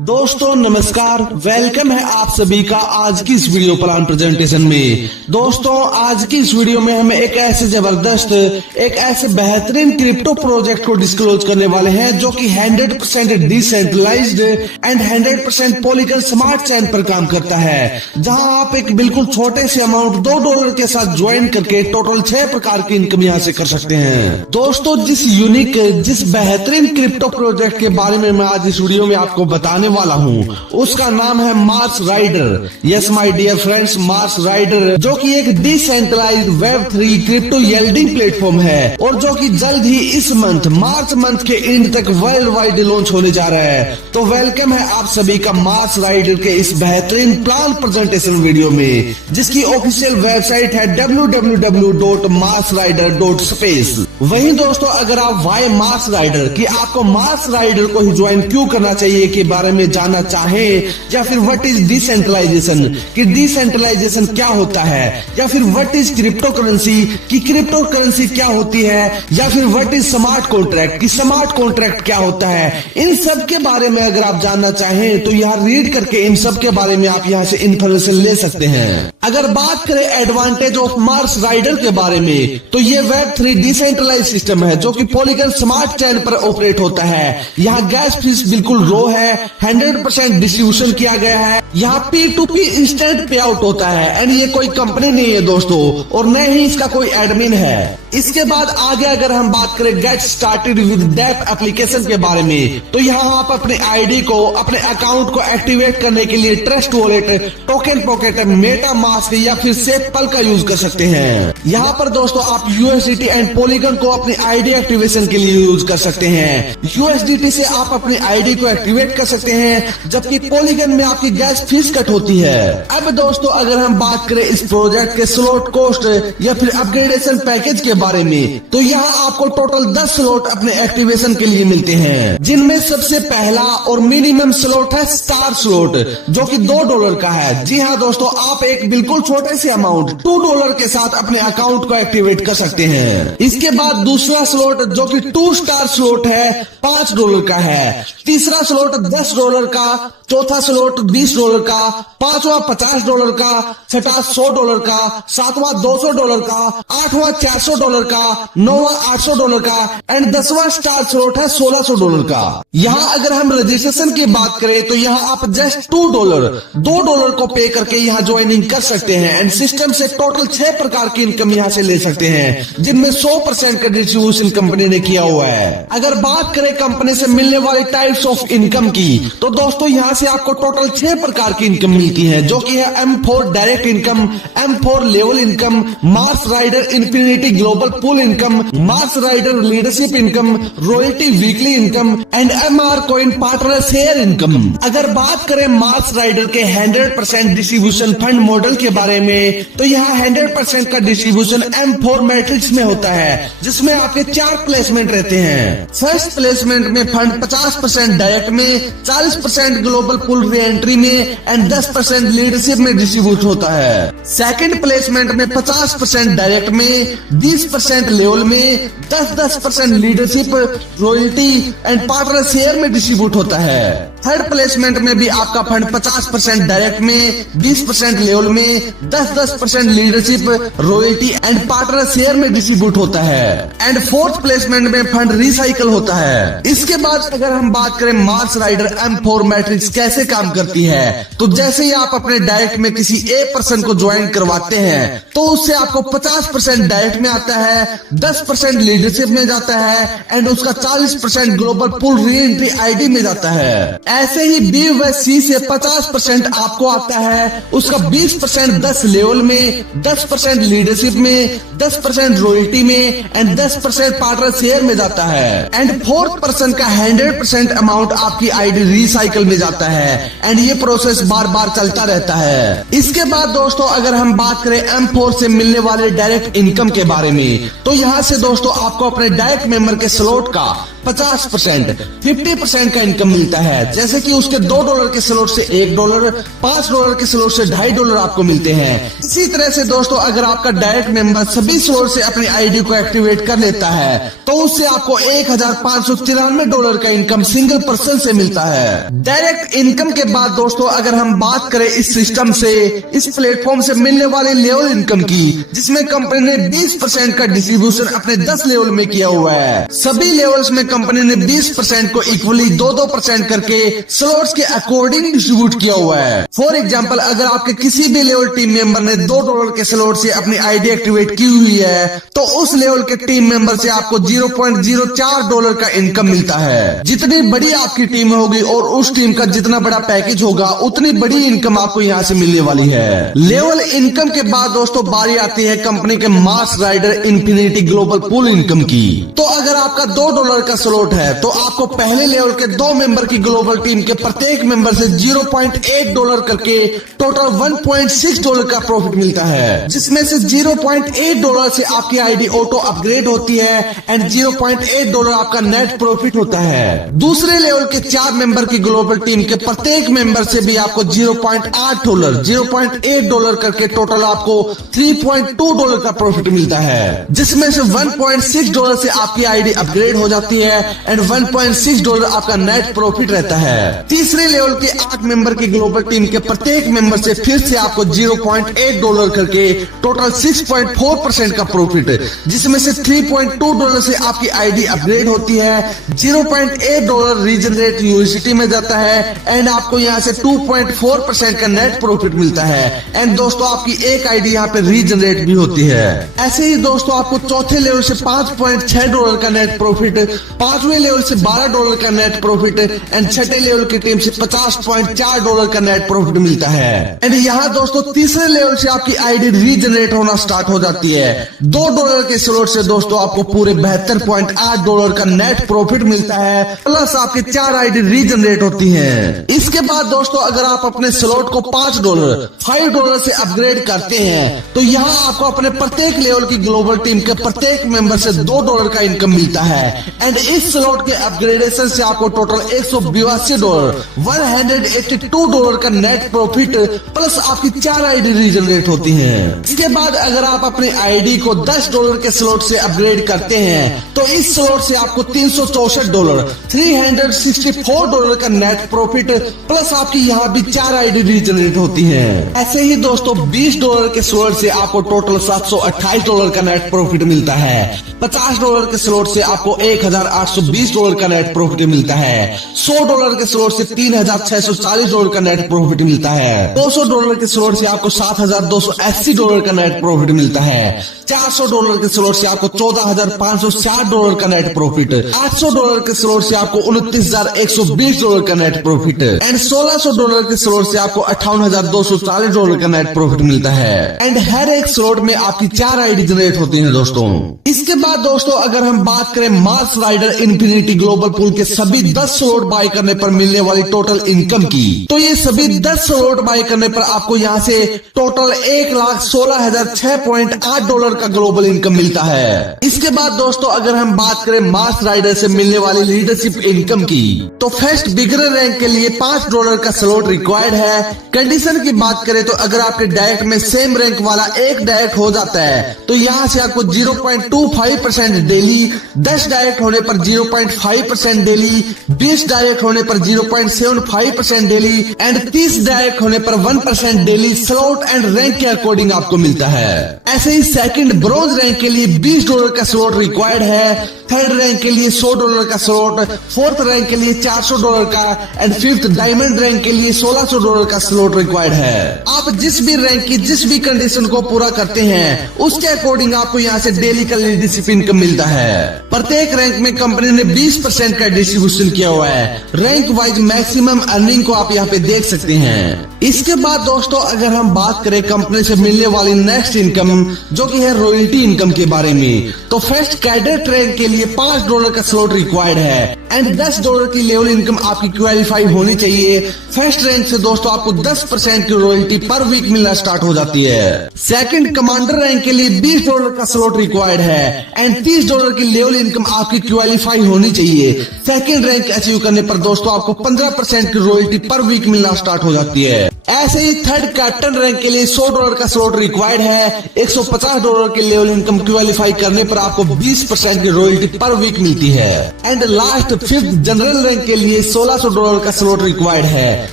दोस्तों नमस्कार, वेलकम है आप सभी का आज की इस वीडियो प्लान प्रेजेंटेशन में। दोस्तों आज की इस वीडियो में हम एक ऐसे जबरदस्त एक ऐसे बेहतरीन क्रिप्टो प्रोजेक्ट को डिस्क्लोज करने वाले हैं जो कि 100% decentralized and 100% Polygon smart chain पर काम करता है, जहां आप एक बिल्कुल छोटे से अमाउंट $2 के साथ ज्वाइन करके टोटल 6 प्रकार की इनकम यहां से कर सकते हैं। दोस्तों जिस बेहतरीन क्रिप्टो प्रोजेक्ट के बारे में मैं आज इस वीडियो में आपको बताने वाला हूँ उसका नाम है Mars Rider. Yes my dear friends, Mars Rider जो कि एक डिसेंट्रलाइज्ड वेब3 क्रिप्टो यील्डिंग प्लेटफॉर्म है और जो कि जल्द ही इस मार्च मंथ के एंड तक वर्ल्ड वाइड लॉन्च होने जा रहा है। तो वेलकम है आप सभी का मार्स राइडर के इस बेहतरीन प्लान प्रेजेंटेशन वीडियो में, जिसकी ऑफिशियल वेबसाइट है www.marsrider.space। वहीं दोस्तों अगर आप वाई मार्स राइडर कि आपको मार्स राइडर को ही ज्वाइन क्यों करना चाहिए के बारे में जानना चाहें, या फिर व्हाट इज डिसेंट्रलाइजेशन कि डिसेंट्रलाइजेशन क्या होता है, या फिर व्हाट इज क्रिप्टो करेंसी कि क्रिप्टो करेंसी क्या होती है, या फिर व्हाट इज स्मार्ट कॉन्ट्रैक्ट कि स्मार्ट कॉन्ट्रैक्ट क्या होता है, इन सब के बारे में अगर आप जानना चाहें तो यहाँ रीड करके इन सब के बारे में आप यहाँ से इन्फॉर्मेशन ले सकते हैं। अगर बात करें एडवांटेज ऑफ मार्स राइडर के बारे में तो ये वेब3 डिसेंट्रलाइज सिस्टम है जो कि पॉलीगन स्मार्ट चेन पर ऑपरेट होता है। यहाँ गैस फीस बिल्कुल रो है, 100% डिस्ट्रीब्यूशन किया गया है। यहाँ P2P इंस्टेंट पे आउट होता है एंड ये कोई कंपनी नहीं है दोस्तों, और न ही इसका कोई एडमिन है। इसके बाद आगे अगर हम बात करें get started with dapp application के बारे में तो यहाँ आप अपने आईडी को अपने अकाउंट को एक्टिवेट करने के लिए trust wallet, token pocket, Meta mask या फिर सेपल का यूज कर सकते हैं। यहाँ पर दोस्तों आप USDT एंड पॉलीगन को अपनी आईडी एक्टिवेशन के लिए यूज कर सकते हैं। USDT से आप अपनी आईडी को एक्टिवेट कर सकते हैं, जबकि पॉलीगन में आपकी गैस फीस कट होती है। अब दोस्तों अगर हम बात करें इस प्रोजेक्ट के स्लॉट कॉस्ट या फिर अपग्रेडेशन पैकेज के बारे में तो यहाँ आपको टोटल 10 स्लॉट अपने एक्टिवेशन के लिए मिलते हैं, जिनमें सबसे पहला और मिनिमम स्लॉट है स्टार स्लॉट जो कि $2 का है। जी हाँ दोस्तों, आप एक बिल्कुल छोटे से अमाउंट $2 के साथ अपने अकाउंट को एक्टिवेट कर सकते हैं। इसके बाद दूसरा स्लॉट जो कि 2 स्टार स्लॉट है $5 का है। तीसरा स्लॉट $10 का, चौथा स्लॉट $20 का, पांचवा $50 का, छठा $100 का, सातवां $200 का, आठवां $400 का, नौवां $800 का एंड 10वां स्टार स्लॉट है $1600 का। यहाँ अगर हम रजिस्ट्रेशन की बात करें तो यहाँ आप जस्ट $2 को पे करके यहाँ ज्वाइनिंग कर सकते हैं एंड सिस्टम से टोटल 6 प्रकार की इनकम यहाँ से ले सकते हैं, जिनमें 100% का डिस्ट्रीब्यूशन कंपनी ने किया हुआ है। अगर बात करें कंपनी से मिलने वाली टाइप्स ऑफ इनकम की तो दोस्तों यहाँ से आपको टोटल 6 प्रकार की इनकम मिलती है, जो कि है M4 direct income, M4 level income, Mars Rider infinity global pool income, Mars Rider leadership income, royalty weekly income and MR coin partner share income. अगर बात करें मार्स राइडर के 100% डिस्ट्रीब्यूशन फंड मॉडल के बारे में तो यहाँ 100% का डिस्ट्रीब्यूशन M4 मैट्रिक्स में होता है, जिसमें आपके 4 प्लेसमेंट रहते हैं। फर्स्ट प्लेसमेंट में फंड 50% डायरेक्ट में, 40% ग्लोबल पूल री एंट्री में एंड 10% लीडरशिप में डिस्ट्रीब्यूट होता है। सेकंड प्लेसमेंट में 50% डायरेक्ट में, 20% लेवल में, 10% leadership, royalty and partner share में डिस्ट्रीब्यूट होता है। थर्ड प्लेसमेंट में भी आपका फंड 50% डायरेक्ट में, 20% लेवल में, 10% leadership, royalty and partner share में डिस्ट्रीब्यूट होता है एंड फोर्थ प्लेसमेंट में फंड रिसाइकल होता है। इसके बाद अगर हम बात करें मार्स राइडर M4 मैट्रिक्स कैसे काम करती है तो जैसे ही आप अपने डायरेक्ट में किसी एक पर्सन को ज्वाइन करवाते हैं तो उससे आपको 50% डायरेक्ट में आता है, 10% लीडरशिप में जाता है एंड उसका 40% global pool re entry ID में जाता है। ऐसे ही B व C से 50% आपको आता है, उसका 20% 10 लेवल में, 10% लीडरशिप में, 10% रॉयल्टी में एंड 10% पार्टनर शेयर में जाता है एंड फोर्थ पर्सन का 100% अमाउंट आपकी आईडी रिसाइकल में जाता है एंड ये प्रोसेस बार बार चलता रहता है। इसके बाद दोस्तों अगर हम बात करें M4 से मिलने वाले डायरेक्ट इनकम के बारे में तो यहाँ से दोस्तों आपको अपने डायरेक्ट मेंबर के स्लॉट का 50%, 50% का इनकम मिलता है। जैसे कि उसके $2 के स्लॉट से $1, $5 के स्लॉट से $2.5 आपको मिलते हैं। इसी तरह से दोस्तों अगर आपका डायरेक्ट मेंबर सभी स्लॉट से अपनी आईडी को एक्टिवेट कर लेता है तो उससे आपको $1,593 का इनकम सिंगल पर्सन से मिलता है। डायरेक्ट इनकम के बाद दोस्तों अगर हम बात करें इस सिस्टम से, इस प्लेटफॉर्म से मिलने वाले लेवल इनकम की, जिसमें कंपनी ने 20% का डिस्ट्रीब्यूशन अपने 10 लेवल में किया हुआ है। सभी लेवल्स में कंपनी ने 20% को इक्वली 2-2% करके स्लॉट्स के अकॉर्डिंग डिस्ट्रीब्यूट किया हुआ है। फॉर एग्जाम्पल अगर आपके किसी भी लेवल टीम मेंबर ने $2 के स्लॉट से अपनी आईडी एक्टिवेट की हुई है तो उस लेवल के टीम मेंबर से आपको $0.04 का इनकम मिलता है। जितनी बड़ी आपकी टीम होगी और उस टीम का जितना बड़ा पैकेज होगा उतनी बड़ी इनकम आपको यहाँ से मिलने वाली है। लेवल इनकम के बाद दोस्तों बारी आती है कंपनी के mass rider infinity global pool income की। तो अगर आपका $2 का स्लॉट है तो आपको पहले लेवल के 2 मेंबर की ग्लोबल टीम के प्रत्येक मेंबर से $0.8 करके टोटल $1.6 का प्रॉफिट मिलता है, जिसमें से $0.8 से आपकी आईडी ऑटो अपग्रेड होती है एंड $0.8 आपका नेट प्रॉफिट होता है। दूसरे लेवल के 4 मेंबर की ग्लोबल टीम के प्रत्येक मेंबर से भी आपको $0.8 करके टोटल आपको $3.2 का प्रॉफिट मिलता है, जिसमें से $1.6 से आपकी आईडी अपग्रेड हो जाती है एंड $1.6 आपका नेट प्रॉफिट रहता है। तीसरे लेवल के 8 मेंबर की ग्लोबल टीम के प्रत्येक मेंबर से फिर से आपको $0.8 करके टोटल 6.4% का प्रॉफिट, जिसमें से $3.2 से आपकी आईडी अपग्रेड होती है, $0.8 रीजनरेट यूनिवर्सिटी में जाता है एंड आपको यहाँ से 2.4% का नेट प्रॉफिट मिलता है एंड दोस्तों आपकी एक आईडी यहाँ पे रीजनरेट भी होती है। ऐसे ही दोस्तों आपको चौथे लेवल से $5.6 का नेट प्रॉफिट, 5वें लेवल से $12 का नेट प्रॉफिट एंड छठे लेवल की टीम से $50.4 का नेट प्रॉफिट मिलता है। एंड यहाँ दोस्तों तीसरे लेवल से आपकी आईडी रीजनरेट होना स्टार्ट हो जाती है। $2 के स्लॉट से दोस्तों आपको पूरे $72.8 का नेट प्रॉफिट मिलता है, प्लस आपकी 4 आईडी रीजनरेट होती हैं। इसके बाद दोस्तों अगर आप अपने स्लॉट को $5 से अपग्रेड करते हैं तो यहाँ आपको अपने प्रत्येक लेवल की ग्लोबल टीम के प्रत्येक मेंबर से $2 का इनकम मिलता है एंड इस स्लॉट के अपग्रेडेशन से आपको टोटल $182 का नेट प्रॉफिट प्लस आपकी 4 आईडी रीजनरेट होती हैं। इसके बाद अगर आप अपनी आईडी को $10 के स्लॉट से अपग्रेड करते हैं तो इस स्लॉट से आपको $364 $364 का नेट प्रॉफिट प्लस आपकी यहाँ भी 4 आईडी रीजनरेट होती है। ऐसे ही दोस्तों $20 के स्लॉट से आपको टोटल $728 का नेट प्रॉफिट मिलता है, $50 के स्लॉट से आपको $1,820 का नेट प्रॉफिट मिलता है, $100 के स्लॉट से $3,640 का नेट प्रॉफिट मिलता है, $200 के स्लॉट से आपको $7,280 का नेट प्रॉफिट मिलता है, $400 के स्लॉट से आपको $14,560 का नेट प्रॉफिट, $800 के स्लॉट से आपको $29,120 का नेट प्रॉफिट एंड $1,600 के स्लॉट से आपको $58,240 का नेट प्रॉफिट मिलता है एंड हर एक स्लॉट में आपकी 4 आईडी जनरेट होती है दोस्तों। इसके बाद दोस्तों अगर हम बात करें Mars Rider infinity global pool के सभी 10 स्लॉट बाय करने पर मिलने वाली टोटल इनकम की, तो ये सभी 10 स्लॉट बाय करने पर आपको यहाँ से टोटल $1,16,006.8 का ग्लोबल इनकम मिलता है। इसके बाद दोस्तों अगर हम बात करें मार्स राइडर से मिलने वाली लीडरशिप इनकम की, तो फर्स्ट बिगिनर रैंक के लिए $5 का स्लॉट रिक्वायर्ड है। कंडीशन की बात करें तो अगर आपके डायरेक्ट में सेम रैंक वाला एक डायरेक्ट हो जाता है तो यहाँ से आपको 0.25% डेली, 10 डायरेक्ट होने पर 0.5% डेली, 20 डायरेक्ट होने पर 0.75% डेली एंड 30 डायरेक्ट होने पर 1% डेली स्लॉट एंड रैंक के अकॉर्डिंग आपको मिलता है। ऐसे ही सेकंड ब्रॉन्ज रैंक के लिए $20 का स्लॉट रिक्वायर्ड है, थर्ड रैंक के लिए $100 का स्लॉट, फोर्थ रैंक के लिए $400 का एंड फिफ्थ डायमंड रैंक के लिए $1,600 का स्लॉट रिक्वायर्ड है। आप जिस भी रैंक की जिस भी कंडीशन को पूरा करते हैं उसके अकॉर्डिंग आपको यहाँ से डेली का लीडरशिप इनकम मिलता है। प्रत्येक रैंक में कंपनी ने 20% का डिस्ट्रीब्यूशन किया हुआ है। रैंक वाइज मैक्सिमम अर्निंग को आप यहाँ पे देख सकते हैं। इसके बाद दोस्तों अगर हम बात करें कंपनी से मिलने वाली नेक्स्ट इनकम जो कि है रॉयल्टी इनकम के बारे में, तो फर्स्ट कैडेट रैंक के लिए $5 का स्लॉट रिक्वायर्ड है एंड $10 की लेवल इनकम आपकी क्वालिफाई होनी चाहिए लिए फर्स्ट रैंक से दोस्तों आपको 10% की रॉयल्टी पर वीक मिलना स्टार्ट हो जाती है। सेकंड कमांडर रैंक के लिए $20 का स्लॉट रिक्वायर्ड है एंड $30 की लेवल इनकम आपकी क्वालिफाई होनी चाहिए। सेकंड रैंक अचीव करने पर दोस्तों आपको 15% की रॉयल्टी पर वीक मिलना स्टार्ट हो जाती है। ऐसे ही थर्ड कैप्टन रैंक के लिए $100 का स्लॉट रिक्वायर्ड है। $150 की लेवल इनकम क्वालिफाई करने पर आपको 20% की रॉयल्टी पर वीक मिलती है। And last fifth general rank के लिए $1600 का स्लॉट रिक्वायर्ड है,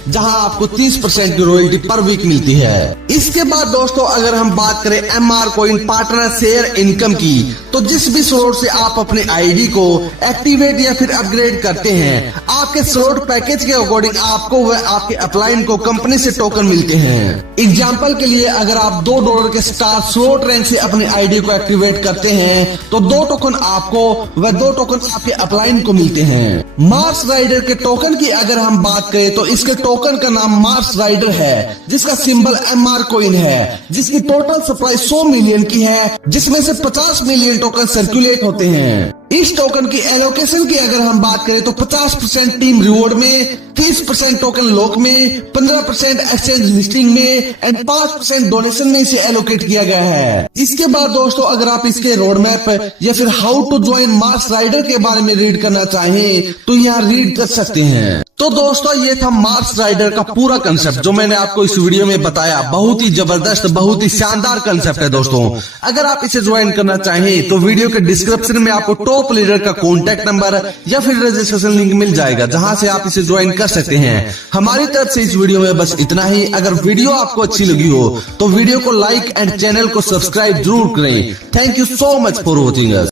जहां आपको 30% की रॉयल्टी पर वीक मिलती है। इसके बाद दोस्तों अगर हम बात करें MR coin partner share income की, तो जिस भी स्लॉट से आप अपने आईडी को एक्टिवेट या फिर अपग्रेड करते हैं, आपके स्लॉट पैकेज के अकॉर्डिंग आपको व आपके अपलाइन को कंपनी से टोकन मिलते हैं। एग्जाम्पल के लिए अगर आप $2 के स्टार स्लॉट रैंक से अपने आईडी को एक्टिवेट करते हैं तो 2 टोकन आपको व 2 टोकन आपके अपलाइन को मिलते हैं। मार्स राइडर के टोकन की अगर हम बात करें तो इसके टोकन का नाम मार्स राइडर है, जिसका सिंबल MR कॉइन है, जिसकी टोटल सप्लाई 100 मिलियन की है, जिसमें से 50 मिलियन टोकन सर्कुलेट होते हैं। इस टोकन की एलोकेशन की अगर हम बात करें तो 50% टीम रिवॉर्ड में, 30% टोकन लॉक में, 15% एक्सचेंज लिस्टिंग में एंड 5% डोनेशन में इसे एलोकेट किया गया है। इसके बाद दोस्तों अगर आप इसके रोड मैप या फिर how to join Mars Rider के बारे में रीड करना चाहें तो यहाँ रीड कर सकते हैं। तो दोस्तों ये था मार्स राइडर का पूरा कंसेप्ट जो मैंने आपको इस वीडियो में बताया। बहुत ही जबरदस्त, बहुत ही शानदार कंसेप्ट है दोस्तों। अगर आप इसे ज्वाइन करना चाहें तो वीडियो के डिस्क्रिप्शन में आपको टॉप लीडर का कॉन्टैक्ट नंबर या फिर रजिस्ट्रेशन लिंक मिल जाएगा, जहां से आप इसे ज्वाइन कर सकते हैं। हमारी तरफ से इस वीडियो में बस इतना ही। अगर वीडियो आपको अच्छी लगी हो तो वीडियो को लाइक एंड चैनल को सब्सक्राइब जरूर करें। Thank you so much for watching us.